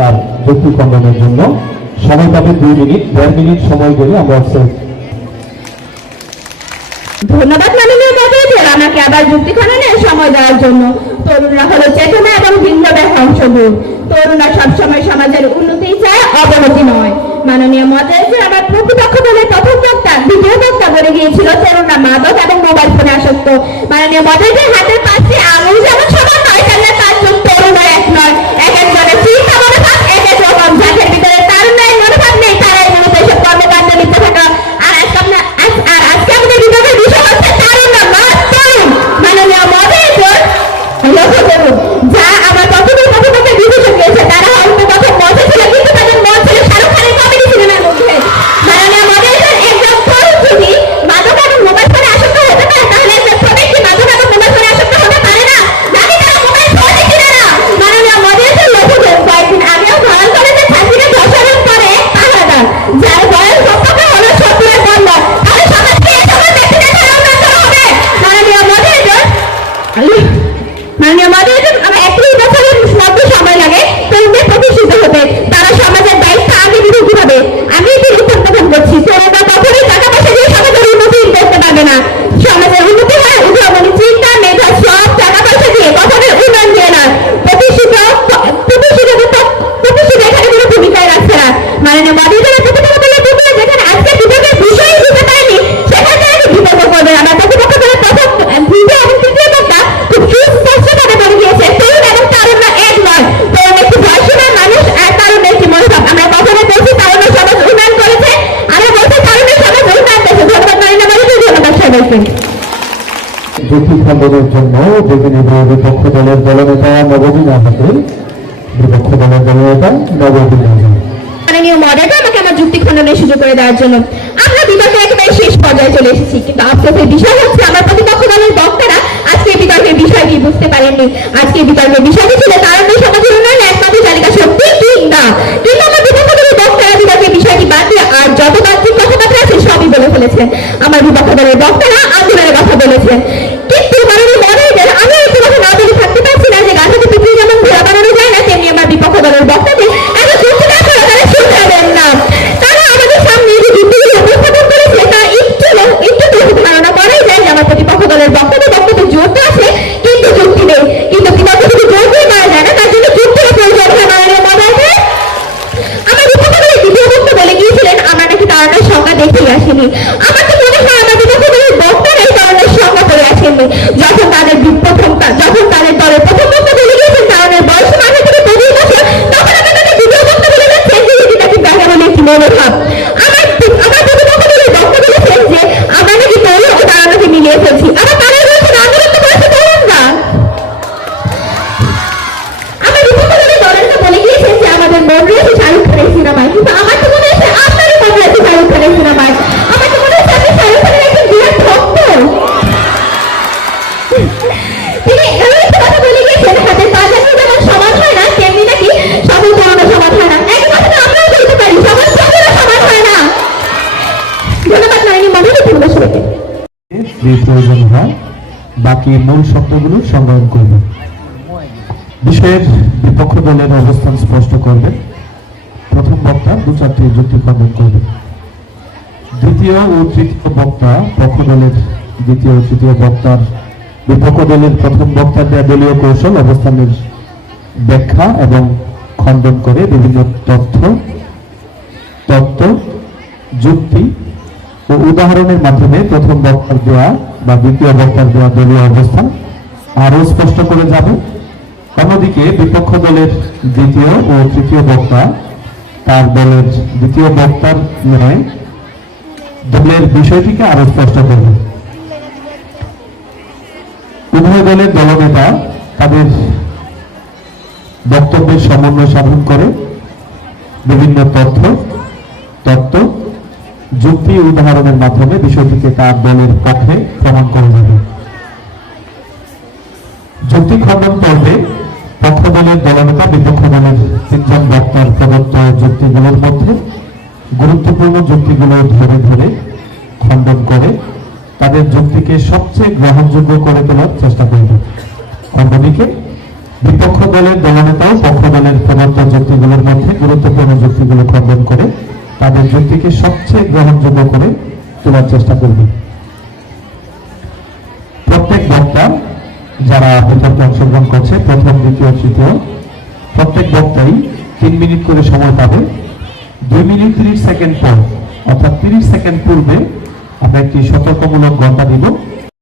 তার যুক্তি খণ্ডনের জন্য। সময় পাবে দুই মিনিট, দেড় মিনিট সময় ধরে আমরা ধন্যবাদ মাননীয় আমাকে আবার যুক্তি সময় দেওয়ার জন্য। তরুণরা হলো চেতনা এবং অংশগ্রহণ তরুণরা সবসময় সমাজের উন্নতি চায়, অবনতি নয়। মাননীয় মহোদয় আমার প্রতিপক্ষ দলের প্রথম বক্তা, দ্বিতীয় বক্তা বলে গিয়েছিল তরুণরা মাদক এবং মোবাইল ফোনে আসক্ত। মাননীয় মহোদয়দের হাতের পাশে আঙুল যেমন সমান নয় মাননীয় মহোদয় আমার একত্রিশ বছরের মধ্যে ধন্যবাদ সবাইকে খণ্ডনের জন্য প্রতিনিধি বিপক্ষ দলের দলনেতা নবদিন আহমেদ বিপক্ষ দলের দলনেতা নবদিন আহমেদ মাননীয় মডারটা আমাকে আমার যুক্তি খণ্ডনের সুযোগ করে দেওয়ার জন্য আমরা বিতর্কের একেবারে শেষ পর্যায়ে চলে এসেছি। কিন্তু আফসোসের বিষয় হচ্ছে আমার প্রতিপক্ষ দলের বক্তারা আজকে বিতর্কের বিষয়টি বুঝতে পারেননি। আজকে বিতর্কের বিষয়টি ছিল তারণ্য সমাজের উন্নয়নে একমাত্র চালিকা শক্তি কি না কিন্তু আমার বিপক্ষ দলের বক্তারা বিতর্কের বিষয়টি বাদ দিয়ে আর যত বাহ্যিক কথাবার্তা আছে সবই বলে ফেলেছেন আমার বিপক্ষে দলের বক্তারা আন্দোলনের কথা বলেছেন মন রয়েছে শাহরুখ খানের সিনেমায়। কিন্তু আমার তো মনে হচ্ছে আপনারই মন রয়েছে শাহরুখ খানের সিনেমায়। আমার তো মনে হচ্ছে আপনি শাহরুখ খানের একজন বিরাট ভক্ত। নাকি সকল করোনা সমান না। একই কথাটা আমরাও বলতে পারি ধন্যবাদ বাকি মূল শব্দগুলো সংগ্রহ করবে বিষয়ের বিপক্ষ দলের অবস্থান স্পষ্ট করবে। প্রথম বক্তা দু চারটি যুক্তি খণ্ডন করবে। দ্বিতীয় ও তৃতীয় বক্তা পক্ষ দলের দ্বিতীয় ও তৃতীয় বক্তার বিপক্ষ দলের প্রথম বক্তার দেয়া দলীয় কৌশল, অবস্থানের ব্যাখ্যা এবং খণ্ডন করে বিভিন্ন তথ্য, তত্ত্ব, যুক্তি ও উদাহরণের মাধ্যমে প্রথম বক্তার দেওয়া বা দ্বিতীয় বক্তার দেওয়া দলীয় অবস্থান আরও স্পষ্ট করে যাবে। অন্যদিকে বিপক্ষ দলের দ্বিতীয় ও তৃতীয় বক্তা, তার দলের দ্বিতীয় বক্তার নয় দলের বিষয়টিকে আরও স্পষ্ট করবে। উভয় দলের দলনেতা তাদের বক্তব্যের সমন্বয় সাধন করে বিভিন্ন তথ্য, তত্ত্ব, যুক্তি উদাহরণের মাধ্যমে বিষয়টিকে তার দলের পক্ষে প্রমাণ করা যাবে। যুক্তি খণ্ডন পর্বে পক্ষ দলের দলনেতা বিপক্ষ দলের তিনজন বক্তার প্রদত্ত যুক্তিগুলোর মধ্যে গুরুত্বপূর্ণ যুক্তিগুলো ধরে ধরে খণ্ডন করে তাদের যুক্তিকে সবচেয়ে গ্রহণযোগ্য করে তোলার চেষ্টা করবে। অন্যদিকে বিপক্ষ দলের দলনেতাও পক্ষ দলের প্রদত্ত যুক্তিগুলোর মধ্যে গুরুত্বপূর্ণ যুক্তিগুলো খণ্ডন করে তাদের যুক্তিকে সবচেয়ে গ্রহণযোগ্য করে তোলার চেষ্টা করবে। যারা বিতর্কে অংশগ্রহণ করছে, প্রথম, দ্বিতীয়, তৃতীয়, প্রত্যেক বক্তাই তিন মিনিট করে সময় পাবে। দুই মিনিট তিরিশ সেকেন্ড পর, অর্থাৎ তিরিশ সেকেন্ড পূর্বে আমরা একটি সতর্কমূলক ঘণ্টা দিব।